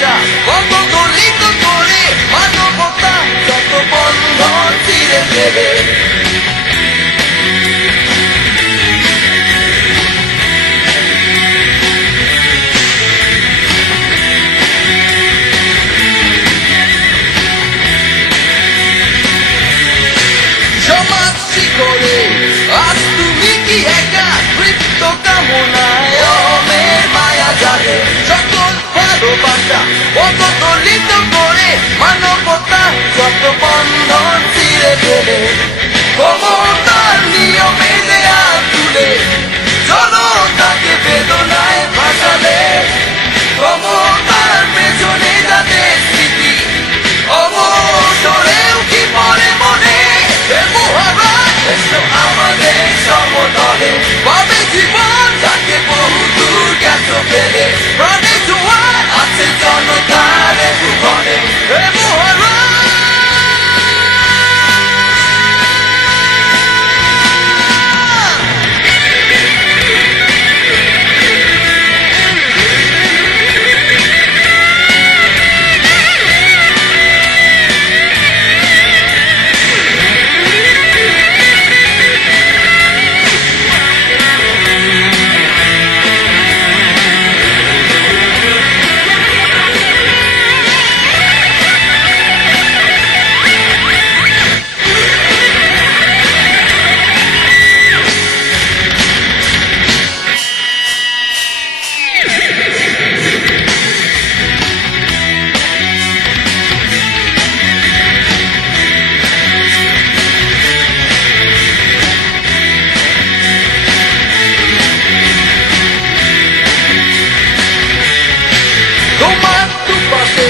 ভাষা কত দলিত করে মানবতা যত বন্ধন ছিঁড়ে দেবে। সমাজ শিখরে আজ তুমি কি একা তৃপ্ত কামনায় অমের মায়া জাগে সকল ভালোবাসা কত দলিত করে মানবতা যত বন্ধন ছিঁড়ে ফেলে। ক্ষমতার নিয়মে দেয়া তুলে জনতাকে বেদনায় ভাসালে ক্ষমতার পেছনে যাদের স্মৃতি অবসরেও কি পরে মনে আমাদের সমতলে পাবে জীবন যাকে বহু দূর গেছ ফেলে প্রাণে জোয়ার আছে জনতার ভুবনে। তোমার দুপাশে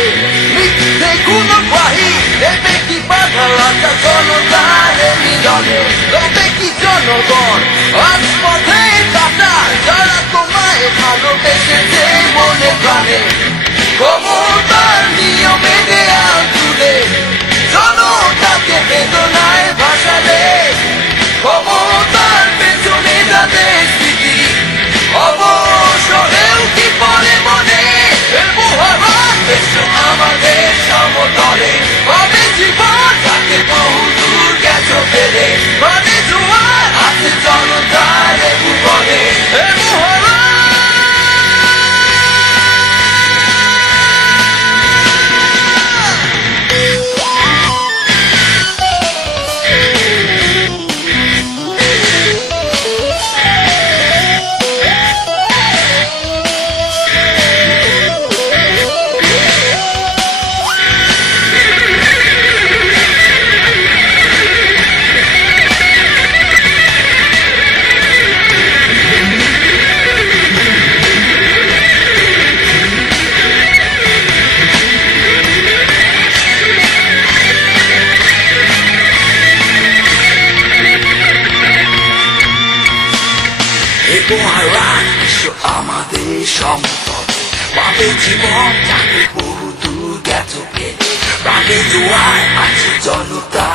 মিথ্যে গুণবাহী দেবে কি বাধা লাগা জনতার মিলনে তবে কি জনগণ আজ পথে কাটা যারা তোমায় ভালোবেসেছে মনে প্রাণে ক্ষমতার নিয়মে দেয়া তুলে জনতাকে বেদনায় ভাসালে ক্ষমতার পেছনে যাদের স্মৃতি অবসরেও কি পরে মনে আমাদের সমতলে পাবে জীবন যাকে বহু দূর গেছ ফেলে প্রাণে জোয়ার আছে জনতার ভুবনে। মহারাজ বিশ্ব আমাদের সমতলে পাবে জীবন যাকে বহু দূর গেছ ফেলে প্রাণে জোয়ার আছে জনতা